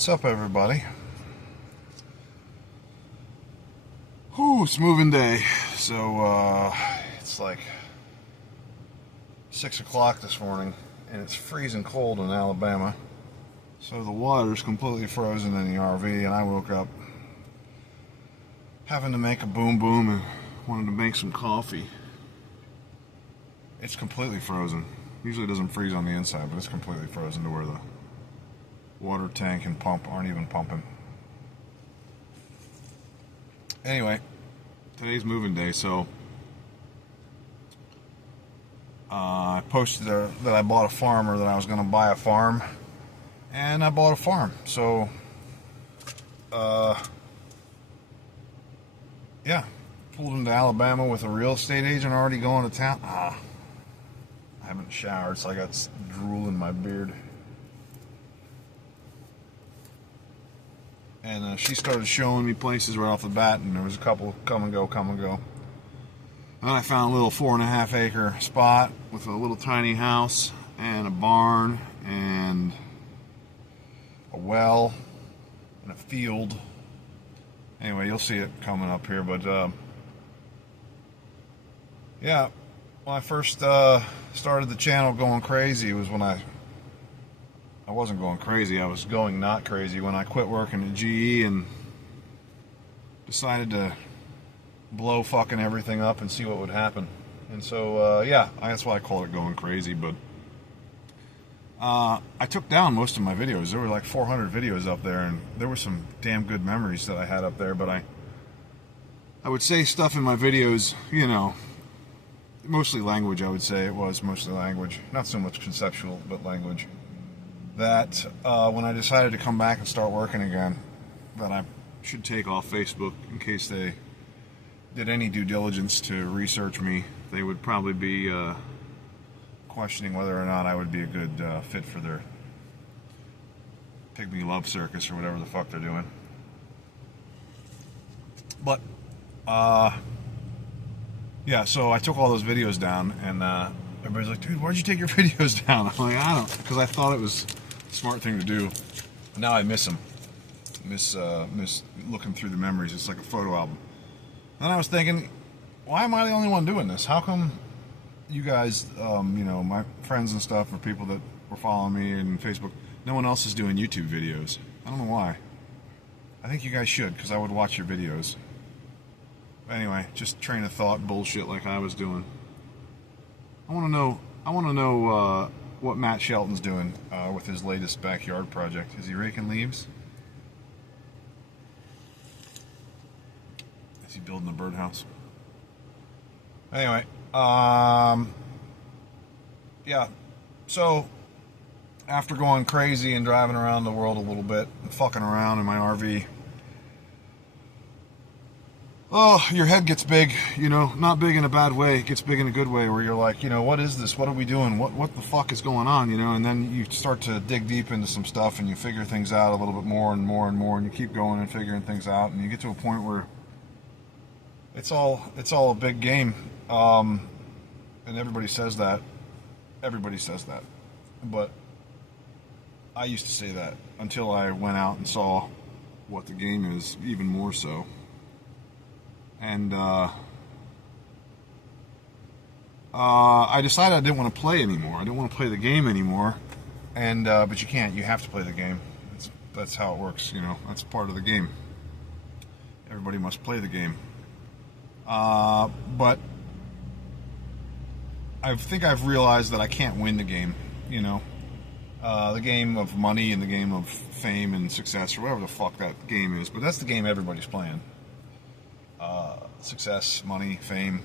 What's up, everybody? Whew, it's moving day. So, it's like 6 o'clock this morning, and it's freezing cold in Alabama. So the water's completely frozen in the RV, and I woke up having to make a boom boom and wanted to make some coffee. It's completely frozen. Usually it doesn't freeze on the inside, but it's completely frozen to where the water tank and pump aren't even pumping. Anyway, today's moving day, so I posted that I bought a farm, or that I was going to buy a farm, and I bought a farm. So, yeah, pulled into Alabama with a real estate agent already going to town. I haven't showered, so I got drool in my beard. And she started showing me places right off the bat, and there was a couple come and go. And I found a little 4.5 acre spot with a little tiny house and a barn and a well and a field. Anyway, you'll see it coming up here, but yeah, when I first started the channel going crazy was when I wasn't going crazy, I was going not crazy when I quit working at GE and decided to blow fucking everything up and see what would happen. And so, yeah, that's why I call it going crazy. But I took down most of my videos. There were like 400 videos up there, and there were some damn good memories that I had up there. But I would say stuff in my videos, you know, mostly language. I would say it was mostly language, not so much conceptual, but language. That when I decided to come back and start working again, that I should take off Facebook in case they did any due diligence to research me. They would probably be questioning whether or not I would be a good fit for their Pygmy Love Circus or whatever the fuck they're doing. But yeah, so I took all those videos down, and everybody's like, dude, why'd you take your videos down? I'm like, I don't, because I thought it was a smart thing to do. Now I miss them. Miss looking through the memories. It's like a photo album. And I was thinking, why am I the only one doing this? How come you guys, you know, my friends and stuff, or people that were following me on Facebook, no one else is doing YouTube videos? I don't know why. I think you guys should, because I would watch your videos. But anyway, just train of thought bullshit like I was doing. I want to know what Matt Shelton's doing with his latest backyard project. Is he raking leaves? Is he building a birdhouse? Anyway, yeah. So after going crazy and driving around the world a little bit and fucking around in my RV, oh, your head gets big, you know, not big in a bad way, it gets big in a good way, where you're like, you know, what is this? What are we doing? What the fuck is going on, you know? And then you start to dig deep into some stuff, and you figure things out a little bit more and more and more, and you keep going and figuring things out, and you get to a point where it's all a big game. And everybody says that. Everybody says that. But I used to say that until I went out and saw what the game is, even more so. And I decided I didn't want to play anymore. I didn't want to play the game anymore. And but you can't. You have to play the game. That's how it works. You know, that's part of the game. Everybody must play the game. But I think I've realized that I can't win the game. You know, the game of money and the game of fame and success, or whatever the fuck that game is. But that's the game everybody's playing. Success, money, fame,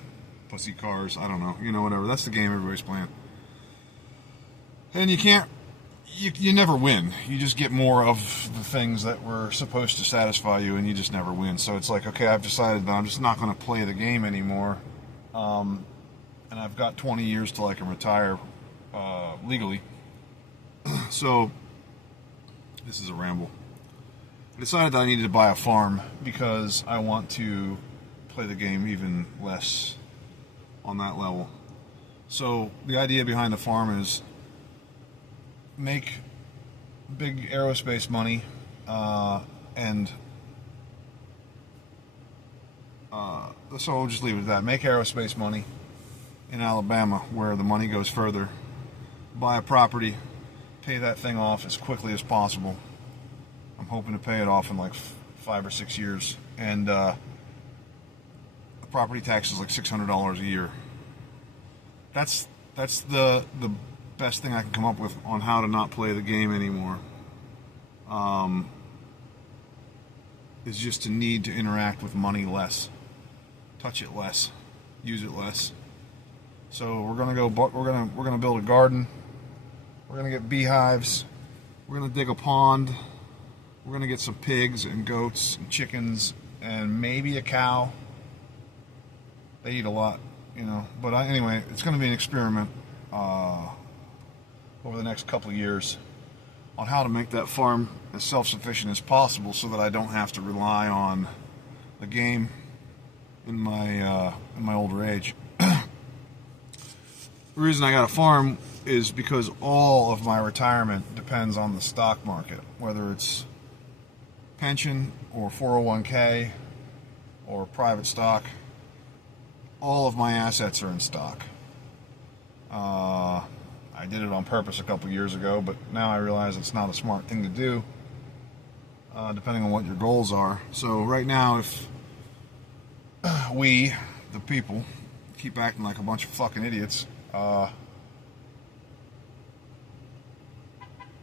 pussy, cars, I don't know, you know, whatever. That's the game everybody's playing. And you can't, you never win. You just get more of the things that were supposed to satisfy you, and you just never win. So it's like, okay, I've decided that I'm just not going to play the game anymore. And I've got 20 years till I can retire legally. So this is a ramble. I decided that I needed to buy a farm because I want to play the game even less on that level. So the idea behind the farm is make big aerospace money and so we'll just leave it at that. Make aerospace money in Alabama, where the money goes further. Buy a property, pay that thing off as quickly as possible. I'm hoping to pay it off in like 5 or 6 years, and the property tax is like $600 a year. That's the best thing I can come up with on how to not play the game anymore. Is just to need to interact with money less, touch it less, use it less. So we're gonna build a garden. We're gonna get beehives. We're gonna dig a pond. We're gonna get some pigs and goats and chickens and maybe a cow. They eat a lot, you know. But anyway, it's gonna be an experiment over the next couple of years on how to make that farm as self-sufficient as possible, so that I don't have to rely on the game in my older age. The reason I got a farm is because all of my retirement depends on the stock market, whether it's pension or 401k or private stock. All of my assets are in stock. I did it on purpose a couple years ago, but now I realize it's not a smart thing to do, depending on what your goals are. So right now, if we, the people, keep acting like a bunch of fucking idiots, the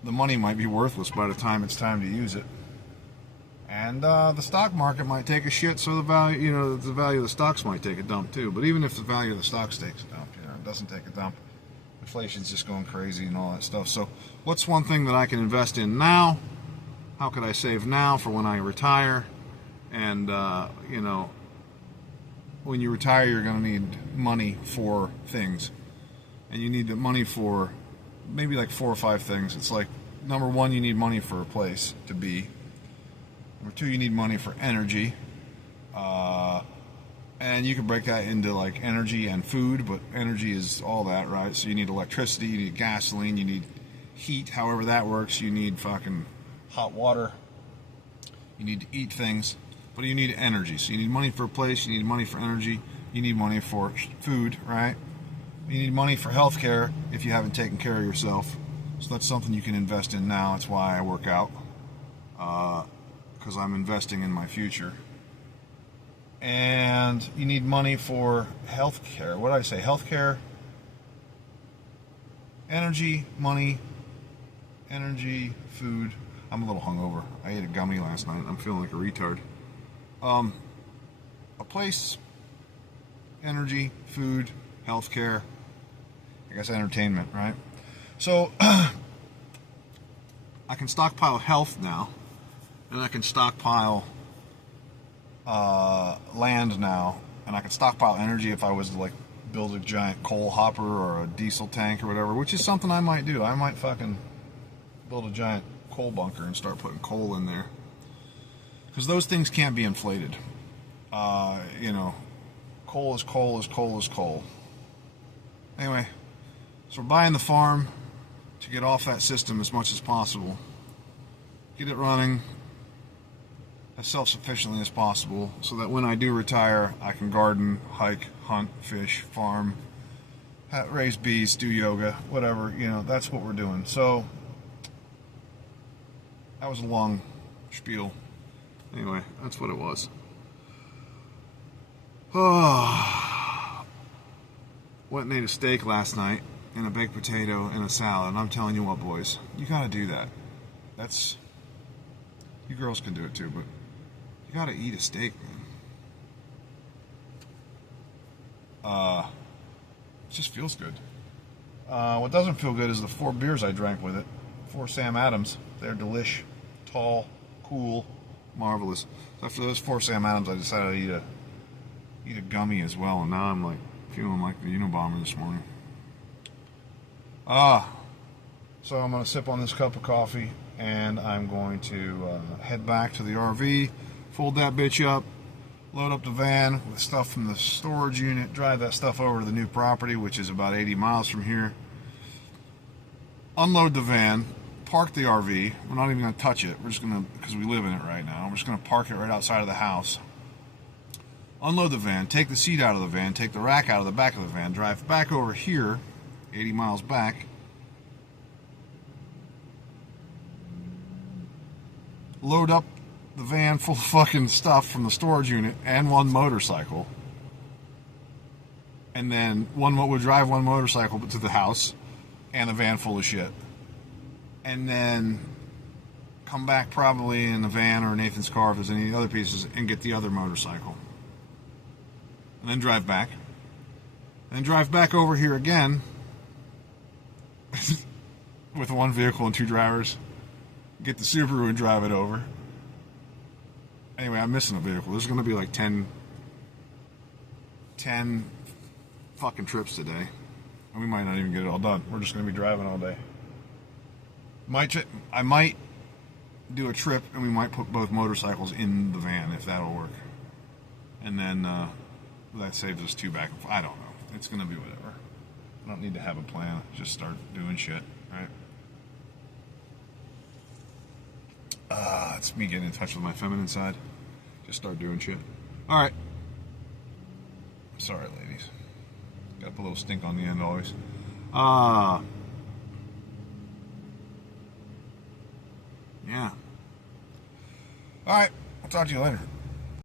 money might be worthless by the time it's time to use it. And the stock market might take a shit, so the value of the stocks might take a dump too. But even if the value of the stocks takes a dump, it doesn't take a dump. Inflation's just going crazy and all that stuff. So what's one thing that I can invest in now? How could I save now for when I retire? And when you retire, you're going to need money for things, and you need the money for maybe like 4 or 5 things. It's like, number one, you need money for a place to be. Number two, you need money for energy. And you can break that into like energy and food, but energy is all that, right? So you need electricity, you need gasoline, you need heat, however that works. You need fucking hot water. You need to eat things, but you need energy. So you need money for a place, you need money for energy, you need money for food, right? You need money for healthcare if you haven't taken care of yourself. So that's something you can invest in now. That's why I work out, because I'm investing in my future. And you need money for healthcare. What did I say? Healthcare, energy, money, energy, food. I'm a little hungover. I ate a gummy last night. I'm feeling like a retard. A place, energy, food, healthcare, I guess entertainment, right? So I can stockpile health now, and I can stockpile land now, and I can stockpile energy if I was to like build a giant coal hopper or a diesel tank or whatever, which is something I might do. I might fucking build a giant coal bunker and start putting coal in there, because those things can't be inflated. Coal is coal is coal is coal. Anyway, so we're buying the farm to get off that system as much as possible, get it running as self-sufficiently as possible, so that when I do retire, I can garden, hike, hunt, fish, farm, raise bees, do yoga, whatever. That's what we're doing. So that was a long spiel. Anyway, that's what it was. Went and ate a steak last night, and a baked potato and a salad. And I'm telling you what, boys, you gotta do that. You girls can do it too, but you gotta eat a steak, man. It just feels good. What doesn't feel good is the 4 beers I drank with it. 4 Sam Adams. They're delish, tall, cool, marvelous. So after those 4 Sam Adams, I decided to eat a gummy as well, and now I'm like feeling like the Unabomber this morning. So I'm gonna sip on this cup of coffee, and I'm going to head back to the RV, fold that bitch up, load up the van with stuff from the storage unit, drive that stuff over to the new property, which is about 80 miles from here, unload the van, park the RV. We're not even going to touch it. We're just going to, because we live in it right now, we're just going to park it right outside of the house. Unload the van, take the seat out of the van, take the rack out of the back of the van, drive back over here, 80 miles back, load up the van full of fucking stuff from the storage unit and one motorcycle. And then we'll drive one motorcycle to the house and a van full of shit. And then come back probably in the van or Nathan's car if there's any other pieces and get the other motorcycle. And then drive back. And then drive back over here again with one vehicle and two drivers. Get the Subaru and drive it over. Anyway, I'm missing a vehicle. There's going to be like 10 fucking trips today. And we might not even get it all done. We're just going to be driving all day. I might do a trip and we might put both motorcycles in the van if that'll work. And then that saves us 2 back and forth. I don't know. It's going to be whatever. I don't need to have a plan. Just start doing shit, right? It's me getting in touch with my feminine side. Just start doing shit. Alright. Sorry, ladies. Got to put a little stink on the end always. Yeah. Alright. I'll talk to you later.